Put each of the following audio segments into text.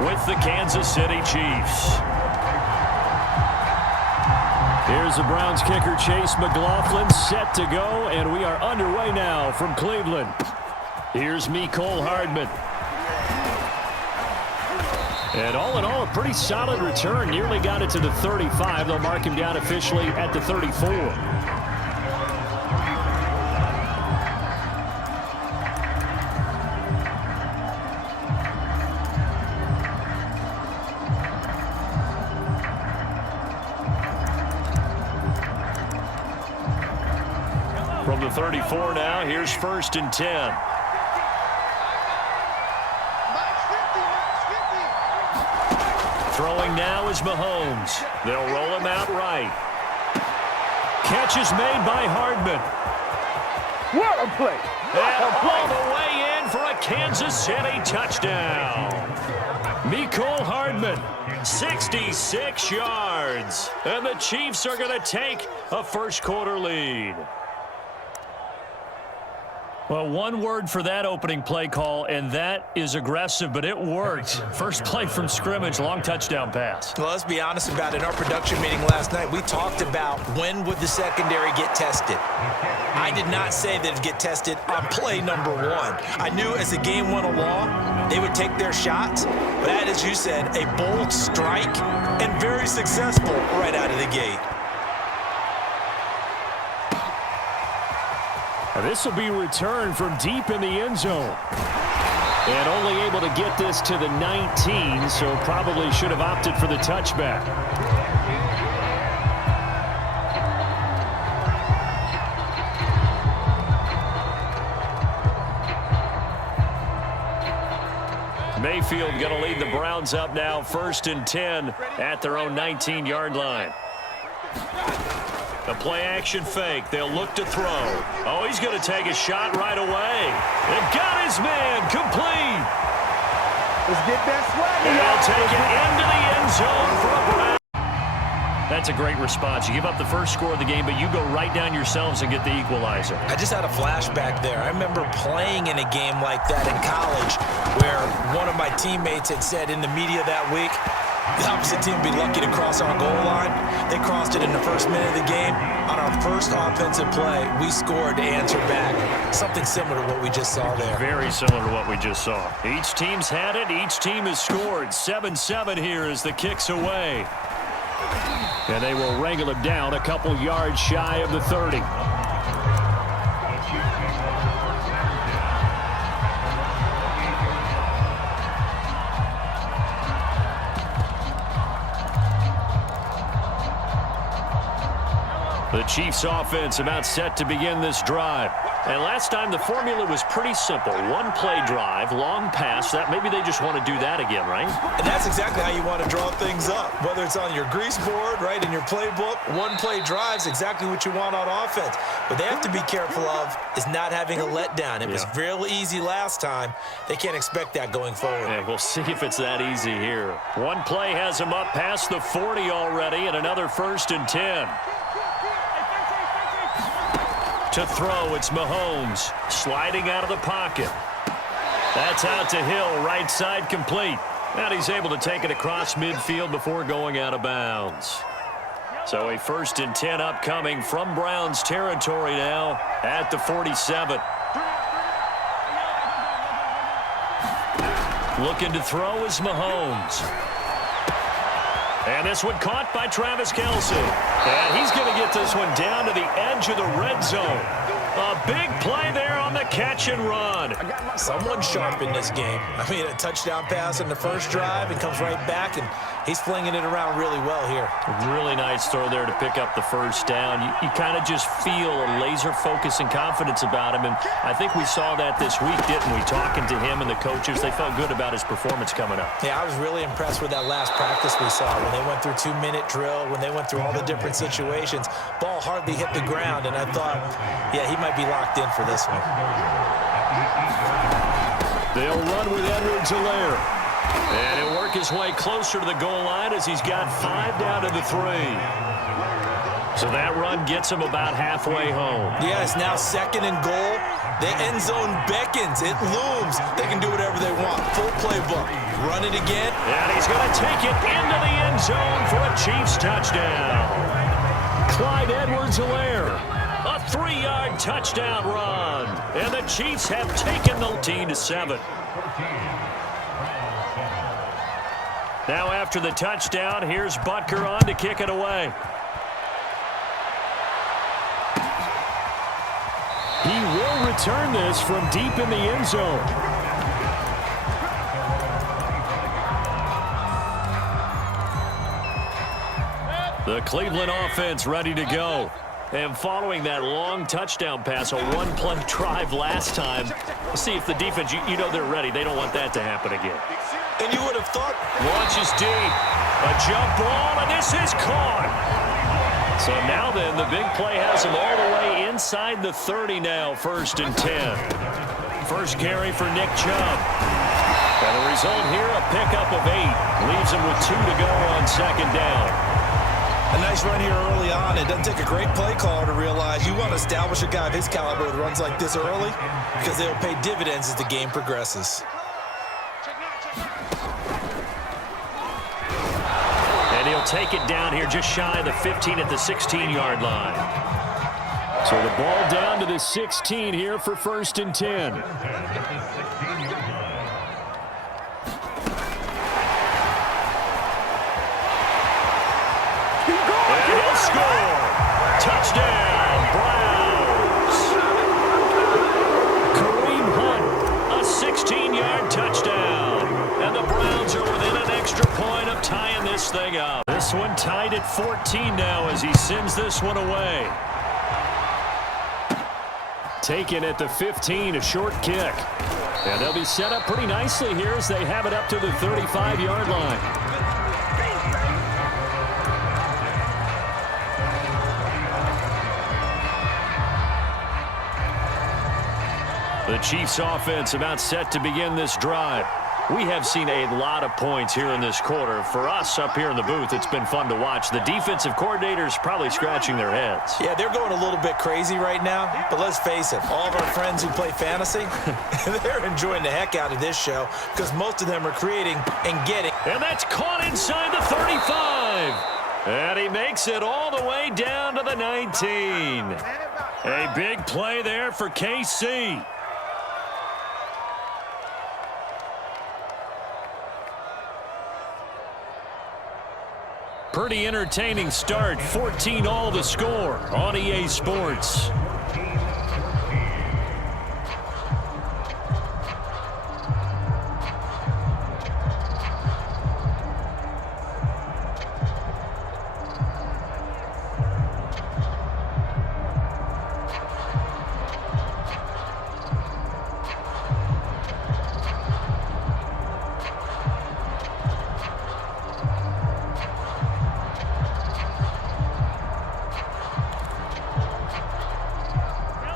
with the Kansas City Chiefs. Here's the Browns kicker, Chase McLaughlin, set to go, and we are underway now from Cleveland. Here's Mecole Hardman. And all in all, a pretty solid return. Nearly got it to the 35. They'll mark him down officially at the 34. From the 34 now, here's 1st and 10. Throwing now is Mahomes. They'll roll him out right. Catch is made by Hardman. What a play! And all the way in for a Kansas City touchdown. Mecole Hardman, 66 yards. And the Chiefs are going to take a first-quarter lead. Well, one word for that opening play call, and that is aggressive, but it worked. First play from scrimmage, long touchdown pass. Well, let's be honest about it. In our production meeting last night, we talked about when would the secondary get tested. I did not say that it'd get tested on play number 1. I knew as the game went along, they would take their shots. But that, as you said, a bold strike and very successful right out of the gate. This will be returned from deep in the end zone. And only able to get this to the 19, so probably should have opted for the touchback. Mayfield going to lead the Browns up now, 1st and 10 at their own 19-yard line. The play-action fake. They'll look to throw. Oh, he's going to take a shot right away. They've got his man complete. Let's get that swag. And they'll take it into the end zone for a Brown. That's a great response. You give up the first score of the game, but you go right down yourselves and get the equalizer. I just had a flashback there. I remember playing in a game like that in college where one of my teammates had said in the media that week, the opposite team would be lucky to cross our goal line. They crossed it in the first minute of the game. On our first offensive play, we scored to answer back. Something similar to what we just saw there. Very similar to what we just saw. Each team's had it. Each team has scored. 7-7 here as the kick's away. And they will wrangle him down a couple yards shy of the 30. The Chiefs offense about set to begin this drive. And last time the formula was pretty simple. One play drive, long pass. That maybe they just want to do that again, right? And that's exactly how you want to draw things up. Whether it's on your grease board, right, in your playbook, one play drive is exactly what you want on offense. What they have to be careful of is not having a letdown. It was real easy last time. They can't expect that going forward. Yeah, we'll see if it's that easy here. One play has him up past the 40 already, and another 1st and 10. To throw, it's Mahomes sliding out of the pocket. That's out to Hill, right side complete. And he's able to take it across midfield before going out of bounds. So a 1st and 10 upcoming from Browns territory now at the 47. Looking to throw is Mahomes. And this one caught by Travis Kelce. And he's going to get this one down to the edge of the red zone. A big play there on the catch and run. Someone sharp in this game. I mean, a touchdown pass in the first drive and comes right back, and he's flinging it around really well here. Really nice throw there to pick up the first down. You kind of just feel a laser focus and confidence about him, and I think we saw that this week, didn't we? Talking to him and the coaches, they felt good about his performance coming up. Yeah, I was really impressed with that last practice we saw when they went through 2-minute drill, when they went through all the different situations. Ball hardly hit the ground, and I thought, yeah, he might be locked in for this one. They'll run with Edwards-Helaire. And he'll work his way closer to the goal line as he's got 5 down to the 3. So that run gets him about halfway home. Yeah, it's now 2nd and goal. The end zone beckons. It looms. They can do whatever they want. Full playbook. Run it again. And he's going to take it into the end zone for a Chiefs touchdown. Clyde Edwards-Helaire, a 3-yard touchdown run. And the Chiefs have taken the 14-7. Now after the touchdown, here's Butker on to kick it away. He will return this from deep in the end zone. The Cleveland offense ready to go. And following that long touchdown pass, a one-play drive last time, see if the defense, you know they're ready. They don't want that to happen again. And you would have thought. Launches deep. A jump ball, and this is caught. So now then, the big play has him all the way inside the 30 now, 1st and 10. First carry for Nick Chubb. And the result here, a pickup of 8. Leaves him with 2 to go on 2nd down. A nice run here early on. It doesn't take a great play caller to realize you want to establish a guy of his caliber with runs like this early because they'll pay dividends as the game progresses. And he'll take it down here just shy of the 15 at the 16-yard line. So the ball down to the 16 here for 1st and 10. Score! Touchdown, Browns! Kareem Hunt, a 16-yard touchdown. And the Browns are within an extra point of tying this thing up. This one tied at 14 now as he sends this one away. Taken at the 15, a short kick. And they'll be set up pretty nicely here as they have it up to the 35-yard line. The Chiefs offense about set to begin this drive. We have seen a lot of points here in this quarter. For us up here in the booth, it's been fun to watch. The defensive coordinators probably scratching their heads. Yeah, they're going a little bit crazy right now, but let's face it, all of our friends who play fantasy, they're enjoying the heck out of this show because most of them are creating and getting. And that's caught inside the 35. And he makes it all the way down to the 19. A big play there for KC. Pretty entertaining start. 14-all the score on EA Sports.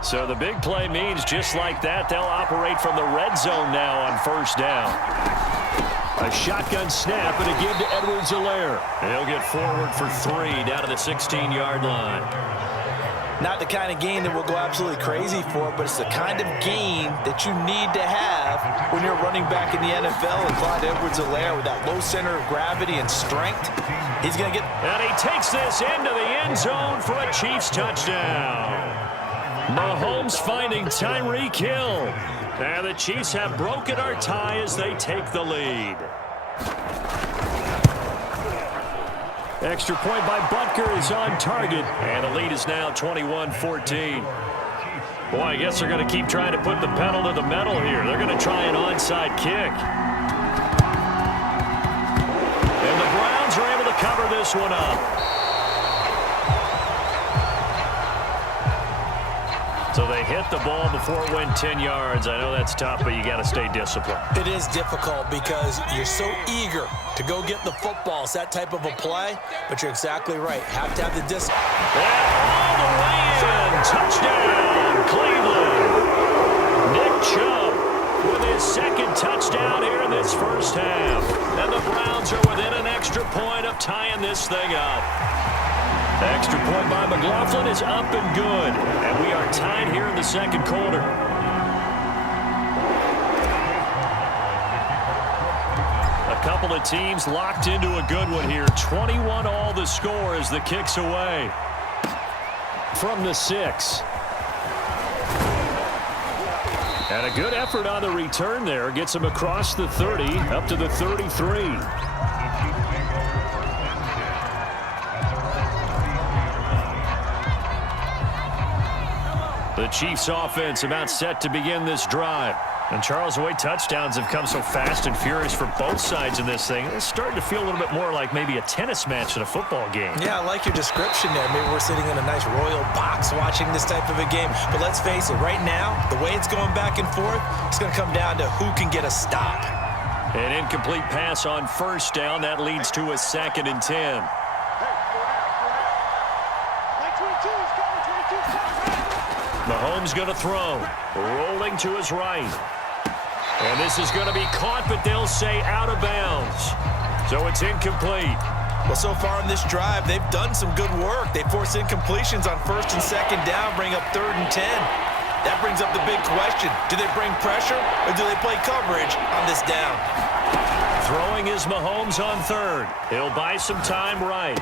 So the big play means just like that, they'll operate from the red zone now on 1st down. A shotgun snap and a give to Edwards-Helaire. He'll get forward for 3 down to the 16-yard line. Not the kind of gain that we'll go absolutely crazy for, but it's the kind of gain that you need to have when you're running back in the NFL. And Clyde Edwards-Helaire with that low center of gravity and strength, he's going to get. And he takes this into the end zone for a Chiefs touchdown. Mahomes finding Tyreek Hill. And the Chiefs have broken our tie as they take the lead. Extra point by Butker is on target. And the lead is now 21-14. Boy, I guess they're going to keep trying to put the pedal to the metal here. They're going to try an onside kick. And the Browns are able to cover this one up. So they hit the ball before it went 10 yards. I know that's tough, but you got to stay disciplined. It is difficult because you're so eager to go get the football. It's that type of a play, but you're exactly right. Have to have the discipline. And all the way in. Touchdown, Cleveland. Nick Chubb with his 2nd touchdown here in this 1st half. And the Browns are within an extra point of tying this thing up. The extra point by McLaughlin is up and good. And we are tied here in the 2nd quarter. couple of teams locked into a good one here. 21 all the score as the kick's away. From the 6. And a good effort on the return there. Gets him across the 30, up to the 33. The Chiefs offense about set to begin this drive. And Charles, the way touchdowns have come so fast and furious for both sides in this thing, it's starting to feel a little bit more like maybe a tennis match in a football game. Yeah, I like your description there. Maybe we're sitting in a nice royal box watching this type of a game. But let's face it, right now, the way it's going back and forth, it's going to come down to who can get a stop. An incomplete pass on first down. That leads to a 2nd and 10. Mahomes going to throw. Rolling to his right. And this is going to be caught, but they'll say out of bounds. So it's incomplete. Well, so far in this drive, they've done some good work. They force incompletions on 1st and 2nd down, bring up 3rd and 10. That brings up the big question. Do they bring pressure or do they play coverage on this down? Throwing is Mahomes on 3rd. He'll buy some time right.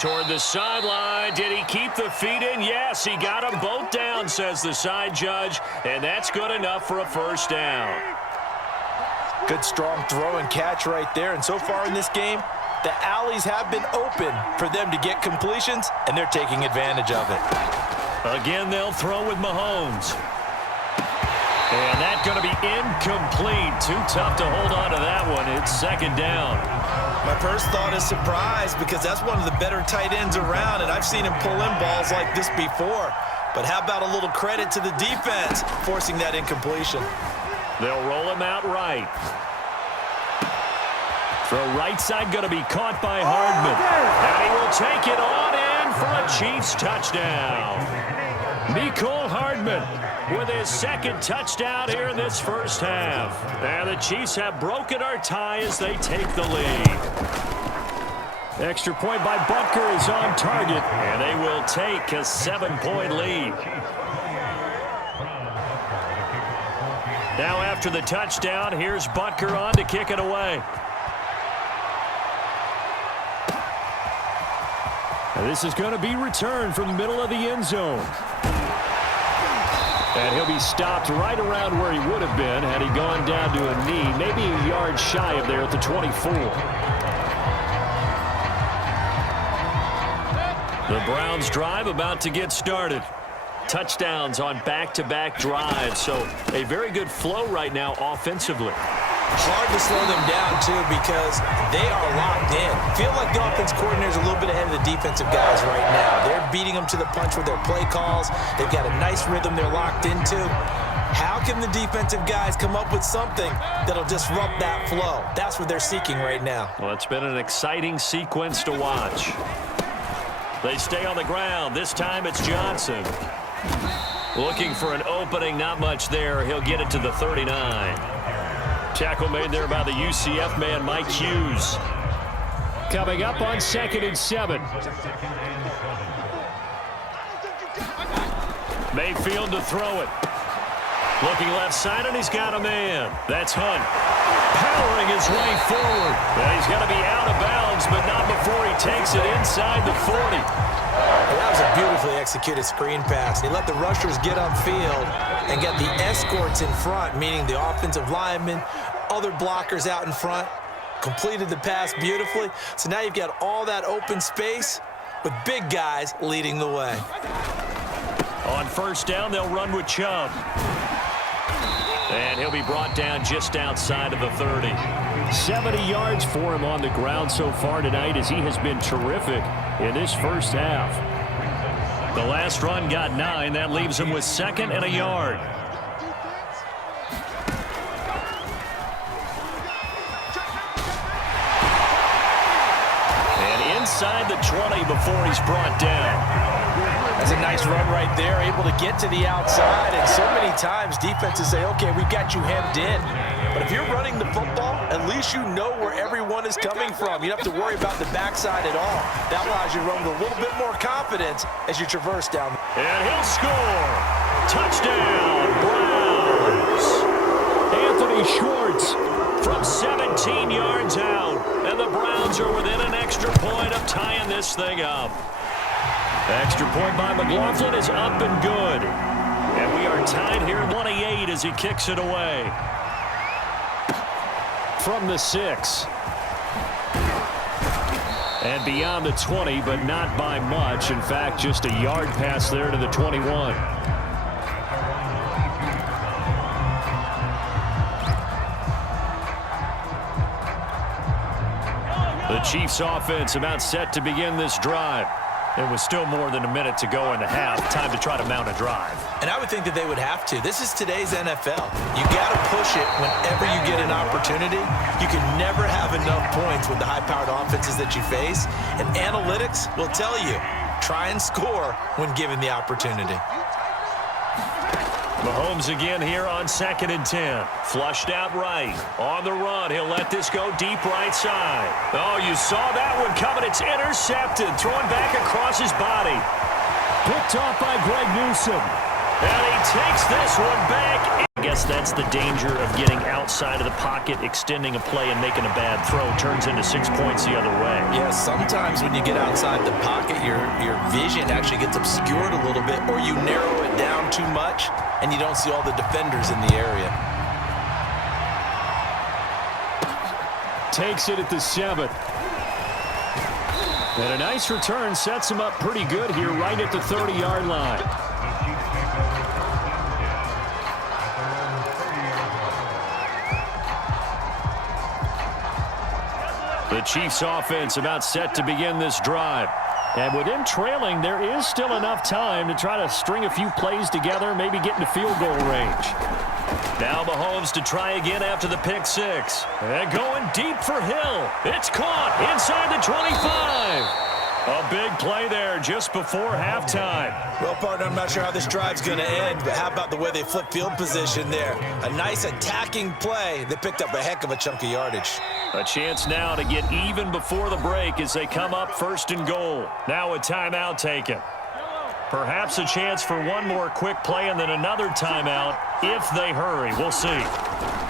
Toward the sideline. Did he keep the feet in? Yes, he got them both down, says the side judge. And that's good enough for a 1st down. Good, strong throw and catch right there. And so far in this game, the alleys have been open for them to get completions, and they're taking advantage of it. Again, they'll throw with Mahomes. And that's going to be incomplete. Too tough to hold on to that one. It's 2nd down. My first thought is surprise because that's one of the better tight ends around, and I've seen him pull in balls like this before. But how about a little credit to the defense forcing that incompletion? They'll roll him out right. Throw right side going to be caught by Hardman. And he will take it on in for a Chiefs touchdown. Mecole Hardman with his 2nd touchdown here in this first half. And the Chiefs have broken our tie as they take the lead. Extra point by Butker is on target, and they will take a 7-point lead. Now after the touchdown, here's Butker on to kick it away. And this is going to be returned from the middle of the end zone. And he'll be stopped right around where he would have been had he gone down to a knee, maybe a yard shy of there at the 24. The Browns drive about to get started. Touchdowns on back-to-back drives, so a very good flow right now offensively. Hard to slow them down, too, because they are locked in. Feel like the offense coordinator is a little bit ahead of the defensive guys right now. They're beating them to the punch with their play calls. They've got a nice rhythm they're locked into. How can the defensive guys come up with something that'll disrupt that flow? That's what they're seeking right now. Well, it's been an exciting sequence to watch. They stay on the ground. This time it's Johnson. Looking for an opening, not much there. He'll get it to the 39. Tackle made there by the UCF man, Mike Hughes. Coming up on 2nd and 7. Mayfield to throw it. Looking left side, and he's got a man. That's Hunt. Powering his way forward. And he's going to be out of bounds, but not before he takes it inside the 40. Well, that was a beautifully executed screen pass. He let the rushers get upfield and get the escorts in front, meaning the offensive linemen, other blockers out in front, completed the pass beautifully. So now you've got all that open space with big guys leading the way. On 1st down, they'll run with Chubb. And he'll be brought down just outside of the 30. 70 yards for him on the ground so far tonight as he has been terrific in this first half. The last run got 9. That leaves him with 2nd and a yard. And inside the 20 before he's brought down. That's a nice run right there, able to get to the outside. And so many times defenses say, okay, we've got you hemmed in. But if you're running the football, at least you know where everyone is coming from. You don't have to worry about the backside at all. That allows you to run with a little bit more confidence as you traverse down. And he'll score. Touchdown, Browns. Anthony Schwartz from 17 14 yards out, and the Browns are within an extra point of tying this thing up. Extra point by McLaughlin is up and good. And we are tied here at 28 as he kicks it away. From the 6. And beyond the 20, but not by much. In fact, just a yard pass there to the 21. The Chiefs offense about set to begin this drive. It was still more than a minute to go in the half. Time to try to mount a drive. And I would think that they would have to. This is today's NFL. You got to push it whenever you get an opportunity. You can never have enough points with the high-powered offenses that you face. And analytics will tell you, try and score when given the opportunity. Mahomes again here on 2nd and 10. Flushed out right. On the run, he'll let this go deep right side. Oh, you saw that one coming. It's intercepted. Throwing back across his body. Picked off by Greg Newsome. And he takes this one back. I guess that's the danger of getting outside of the pocket, extending a play and making a bad throw. Turns into 6 points the other way. Yeah, sometimes when you get outside the pocket, your vision actually gets obscured a little bit, or you narrow it down too much, and you don't see all the defenders in the area. Takes it at the 7. And a nice return sets him up pretty good here right at the 30-yard line. The Chiefs offense about set to begin this drive. And with him trailing, there is still enough time to try to string a few plays together, maybe get into field goal range. Now Mahomes to try again after the pick 6. And going deep for Hill. It's caught inside the 25. A big play there just before halftime. Well, partner, I'm not sure how this drive's going to end, but how about the way they flip field position there? A nice attacking play. They picked up a heck of a chunk of yardage. A chance now to get even before the break as they come up 1st and goal. Now a timeout taken. Perhaps a chance for one more quick play and then another timeout if they hurry. We'll see.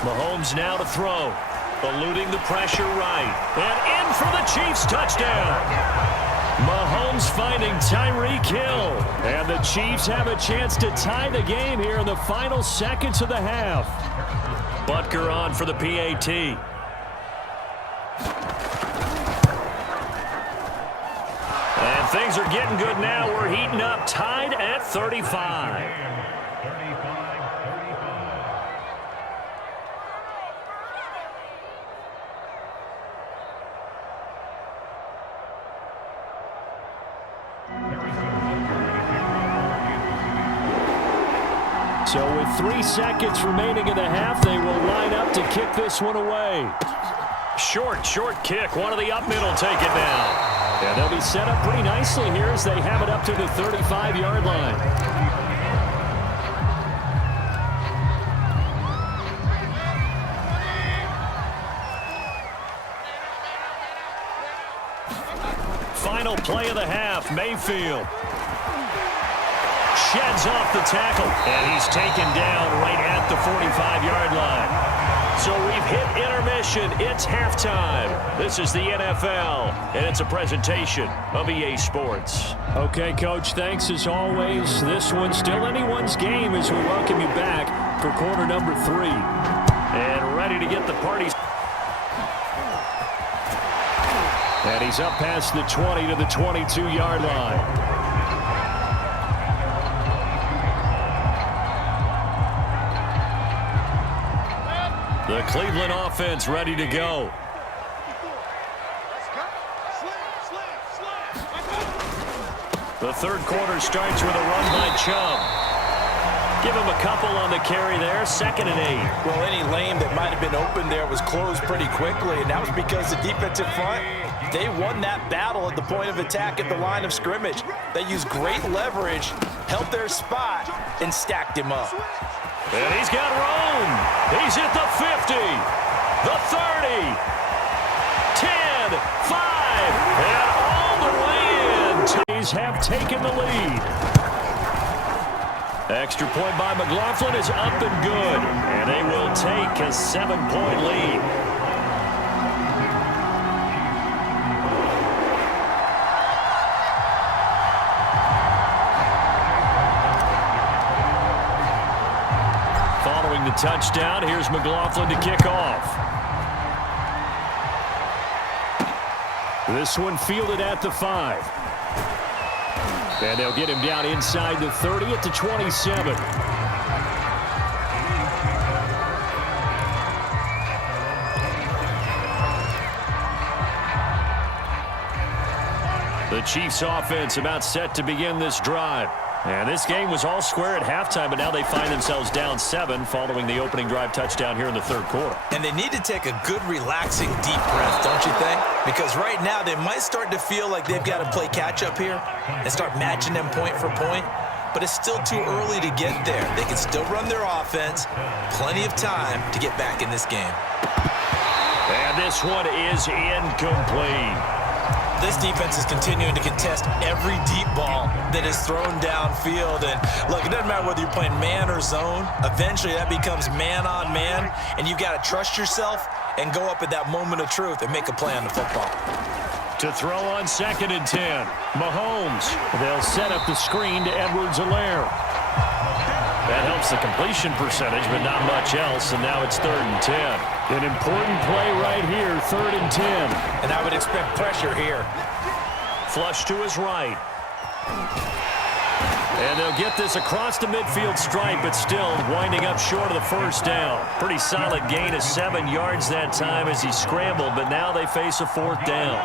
Mahomes now to throw. Eluding the pressure right. And in for the Chiefs touchdown. Mahomes finding Tyreek Hill. And the Chiefs have a chance to tie the game here in the final seconds of the half. Butker on for the PAT. And things are getting good now. We're heating up, tied at 35. So with 3 seconds remaining in the half, they will line up to kick this one away. Short kick. One of the up middle take it down. And they'll be set up pretty nicely here as they have it up to the 35-yard line. Final play of the half, Mayfield. Sheds off the tackle, and he's taken down right at the 45-yard line. So we've hit intermission. It's halftime. This is the NFL, and it's a presentation of EA Sports. Okay, Coach, thanks as always. This one's still anyone's game as we welcome you back for quarter number 3. And ready to get the party. And he's up past the 20 to the 22-yard line. The Cleveland offense ready to go. The third quarter starts with a run by Chubb. Give him a couple on the carry there, 2nd and 8. Well, any lane that might have been open there was closed pretty quickly, and that was because the defensive front, they won that battle at the point of attack at the line of scrimmage. They used great leverage, held their spot, and stacked him up. And he's got room. He's at the 50, the 30, 10, 5, and all the way in. Tigers have taken the lead. Extra point by McLaughlin is up and good, and they will take a 7-point lead. touchdown. Here's McLaughlin to kick off. This one fielded at the 5. And they'll get him down inside the 30 at the 27. The Chiefs offense about set to begin this drive. And this game was all square at halftime, but now they find themselves down 7 following the opening drive touchdown here in the third quarter. And they need to take a good, relaxing, deep breath, don't you think? Because right now they might start to feel like they've got to play catch-up here and start matching them point for point. But it's still too early to get there. They can still run their offense. Plenty of time to get back in this game. And this one is incomplete. This defense is continuing to contest every deep ball that is thrown downfield. And look, it doesn't matter whether you're playing man or zone. Eventually that becomes man on man, and you've got to trust yourself and go up at that moment of truth and make a play on the football. To throw on 2nd and 10. Mahomes. They'll set up the screen to Edwards-Helaire. That helps the completion percentage, but not much else, and now it's 3rd and 10. An important play right here, 3rd and 10. And I would expect pressure here. Flush to his right. And they'll get this across the midfield stripe, but still winding up short of the first down. Pretty solid gain of 7 yards that time as he scrambled, but now they face a 4th down.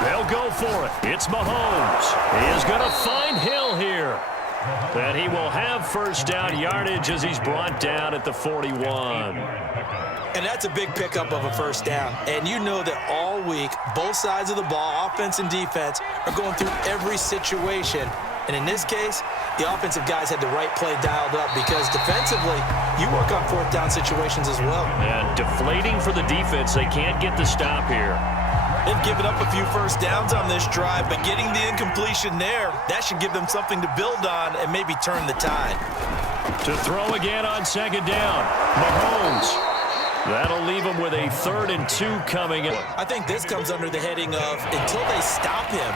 They'll go for it. It's Mahomes. He is going to find Hill here. And he will have first down yardage as he's brought down at the 41. And that's a big pickup of a first down. And you know that all week, both sides of the ball, offense and defense, are going through every situation. And in this case, the offensive guys had the right play dialed up because defensively, you work on 4th down situations as well. And deflating for the defense. They can't get the stop here. They've given up a few first downs on this drive, but getting the incompletion there, that should give them something to build on and maybe turn the tide. To throw again on 2nd down. Mahomes. That'll leave him with a 3rd and 2 coming in. I think this comes under the heading of until they stop him,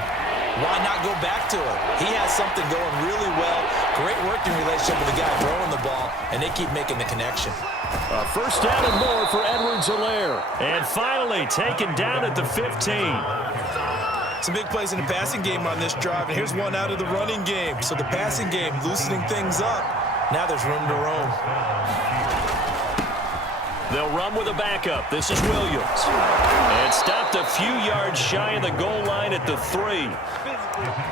why not go back to him? He has something going really well. Great working relationship with the guy throwing the ball, and they keep making the connection. A first down and more for Edwards-Helaire. And finally taken down at the 15. Some big plays in the passing game on this drive, and here's one out of the running game. So the passing game loosening things up. Now there's room to roam. They'll run with a backup. This is Williams. And stopped a few yards shy of the goal line at the 3.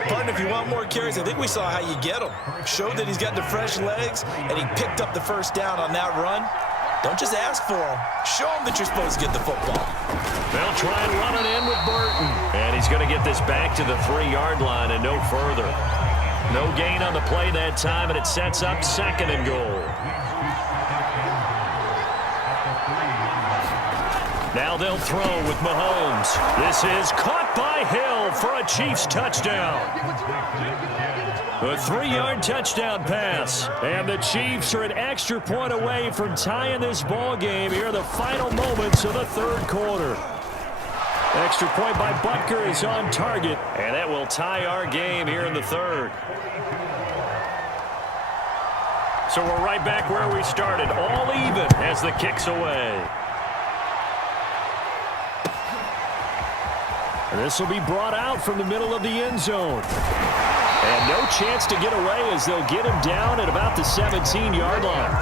Partner, if you want more carries, I think we saw how you get him. Showed that he's got the fresh legs, and he picked up the first down on that run. Don't just ask for him. Show him that you're supposed to get the football. They'll try and run it in with Burton. And he's going to get this back to the 3-yard line and no further. No gain on the play that time, and it sets up 2nd and goal. Now they'll throw with Mahomes. This is caught by Hill for a Chiefs touchdown. A 3-yard touchdown pass. And the Chiefs are an extra point away from tying this ball game here in the final moments of the 3rd quarter. Extra point by Butker is on target, and that will tie our game here in the 3rd. So we're right back where we started, all even as the kick's away. This will be brought out from the middle of the end zone. And no chance to get away as they'll get him down at about the 17-yard line.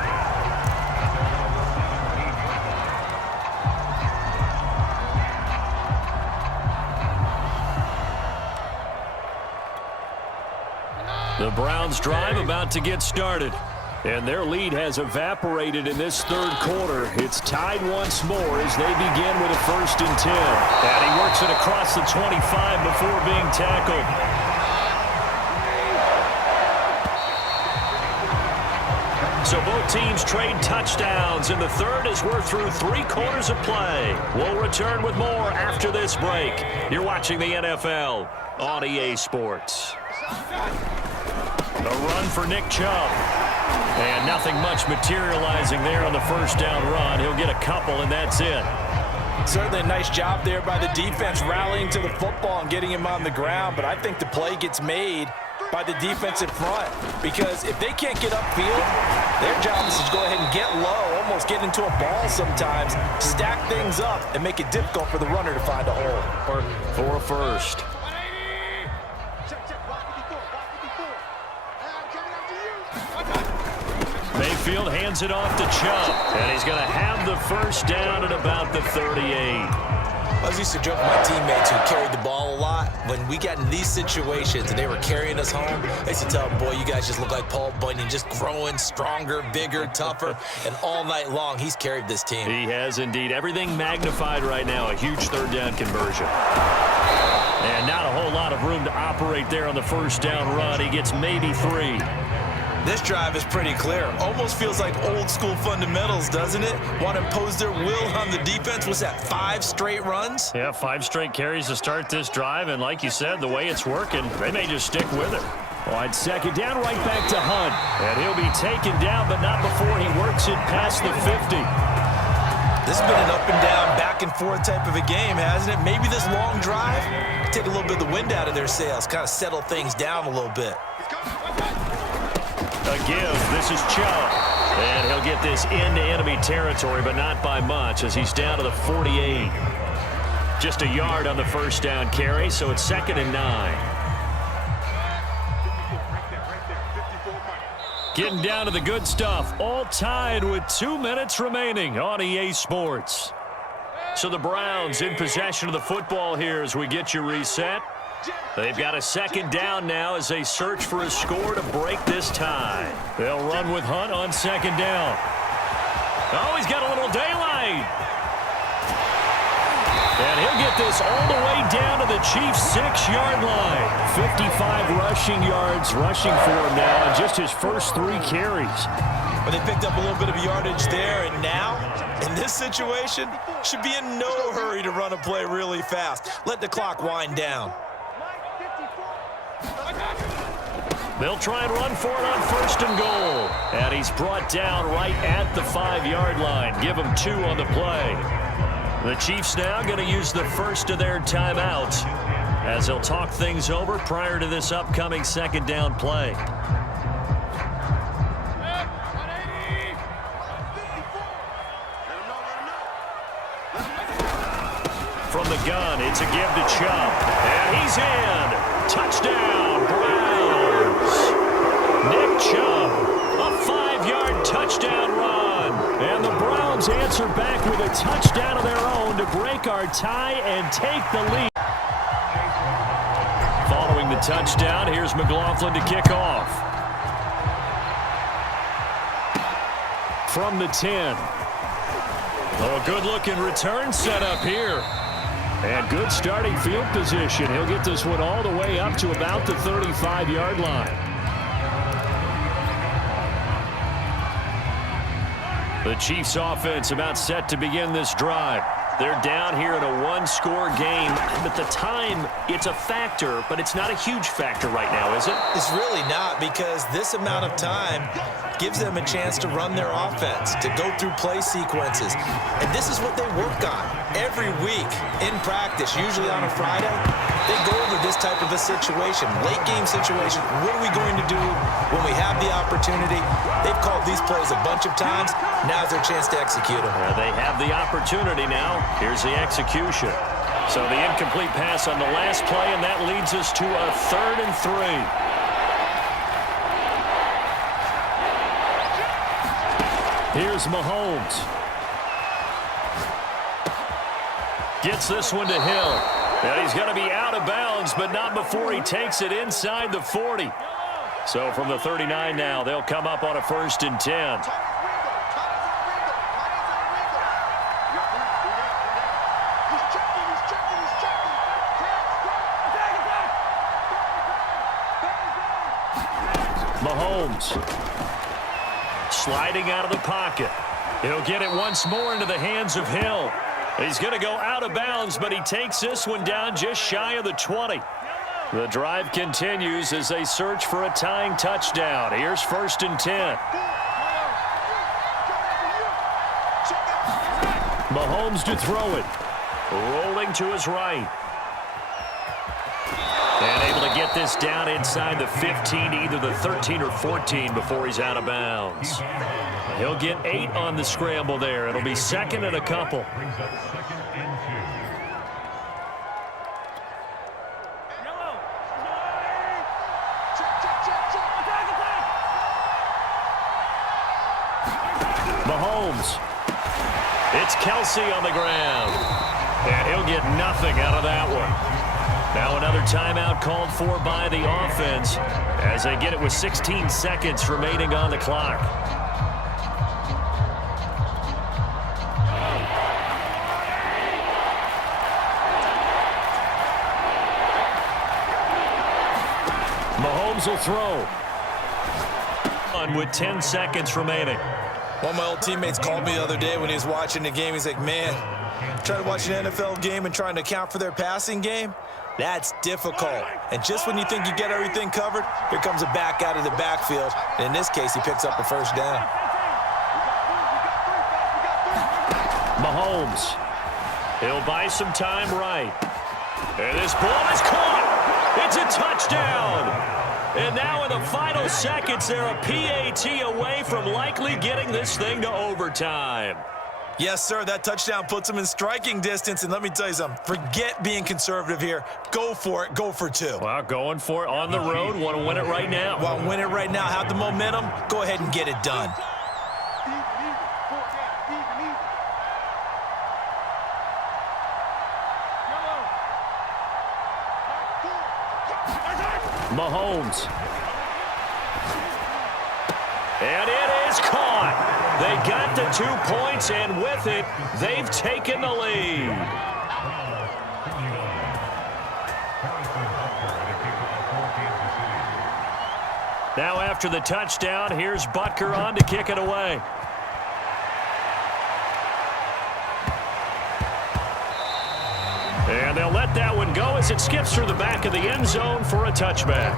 The Browns drive about to get started. And their lead has evaporated in this 3rd quarter. It's tied once more as they begin with a 1st and 10. And he works it across the 25 before being tackled. So both teams trade touchdowns, and the 3rd as we're through 3 quarters of play. We'll return with more after this break. You're watching the NFL on EA Sports. A run for Nick Chubb. And nothing much materializing there on the first down run. He'll get a couple, and that's it. Certainly a nice job there by the defense rallying to the football and getting him on the ground, but I think the play gets made by the defensive front, because if they can't get upfield, their job is to go ahead and get low, almost get into a ball sometimes, stack things up, and make it difficult for the runner to find a hole. Or for a first. Mayfield hands it off to Chubb, and he's going to have the first down at about the 38. I was used to joke with my teammates who carried the ball a lot. When we got in these situations and they were carrying us home, I used to tell them, boy, you guys just look like Paul Bunyan, just growing stronger, bigger, tougher, and all night long he's carried this team. He has indeed. Everything magnified right now, a huge third down conversion. And not a whole lot of room to operate there on the first down run. He gets maybe 3. This drive is pretty clear. Almost feels like old school fundamentals, doesn't it? Want to impose their will on the defense. Was that 5 straight runs? Yeah, 5 straight carries to start this drive, and like you said, the way it's working, they may just stick with it. All right, second down, right back to Hunt. And he'll be taken down, but not before he works it past the 50. This has been an up and down, back and forth type of a game, hasn't it? Maybe this long drive, take a little bit of the wind out of their sails, kind of settle things down a little bit. A give. This is Chubb. And he'll get this into enemy territory, but not by much as he's down to the 48. Just a yard on the first down carry, so it's 2nd and 9. Getting down to the good stuff. All tied with 2 minutes remaining on EA Sports. So the Browns in possession of the football here as we get you reset. They've got a second down now as they search for a score to break this tie. They'll run with Hunt on second down. Oh, he's got a little daylight. And he'll get this all the way down to the Chiefs' 6-yard line. 55 rushing yards rushing for him now in just his first 3 carries. But they picked up a little bit of yardage there, and now, in this situation, should be in no hurry to run a play really fast. Let the clock wind down. They'll try and run for it on 1st and goal. And he's brought down right at the 5-yard line. Give him 2 on the play. The Chiefs now going to use the first of their timeouts as they'll talk things over prior to this upcoming second down play. From the gun, it's a give to Chubb. And he's in. Touchdown, Browns. Nick Chubb, a 5-yard touchdown run. And the Browns answer back with a touchdown of their own to break our tie and take the lead. Following the touchdown, here's McLaughlin to kick off. From the 10. Oh, a good-looking return set up here. And good starting field position. He'll get this one all the way up to about the 35-yard line. The Chiefs offense about set to begin this drive. They're down here in a 1-score game. But the time, it's a factor, but it's not a huge factor right now, is it? It's really not, because this amount of time gives them a chance to run their offense, to go through play sequences. And this is what they work on every week in practice, usually on a Friday. They go over this type of a situation, late game situation. What are we going to do when we have the opportunity? They've called these plays a bunch of times. Now's their chance to execute them. They have the opportunity now. Here's the execution. So the incomplete pass on the last play, and that leads us to a 3rd and 3. Here's Mahomes. Gets this one to Hill. And he's going to be out of bounds, but not before he takes it inside the 40. So from the 39 now, they'll come up on a 1st and 10. Mahomes sliding out of the pocket. He'll get it once more into the hands of Hill. He's going to go out of bounds, but he takes this one down just shy of the 20. The drive continues as they search for a tying touchdown. Here's 1st and 10. Mahomes to throw it. Rolling to his right. And able to get this down inside the 15, either the 13 or 14 before he's out of bounds. He'll get 8 on the scramble there. It'll be second and a couple. Mahomes. It's Kelsey on the ground. And he'll get nothing out of that one. Now another timeout called for by the offense as they get it with 16 seconds remaining on the clock. Mahomes will throw. On with 10 seconds remaining. One of my old teammates called me the other day when he was watching the game. He's like, man, trying to watch an NFL game and trying to account for their passing game, that's difficult. And just when you think you get everything covered, here comes a back out of the backfield. And in this case, he picks up a first down. Mahomes. He'll buy some time right. And this ball is caught. It's a touchdown. And now in the final seconds, they're a PAT away from likely getting this thing to overtime. Yes, sir, that touchdown puts him in striking distance. And let me tell you something, forget being conservative here. Go for it. Go for 2. Well, going for it on the road. Want to win it right now. Want to win it right now. Have the momentum. Go ahead and get it done. Mahomes. And it is caught. They got the 2 points, and with it, they've taken the lead. Now after the touchdown, here's Butker on to kick it away. And they'll let that one go as it skips through the back of the end zone for a touchback.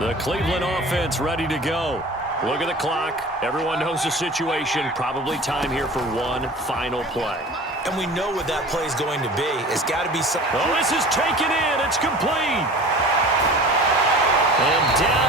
The Cleveland offense ready to go. Look at the clock. Everyone knows the situation. Probably time here for one final play. And we know what that play is going to be. It's got to be something. Oh, this is taken in. It's complete. And down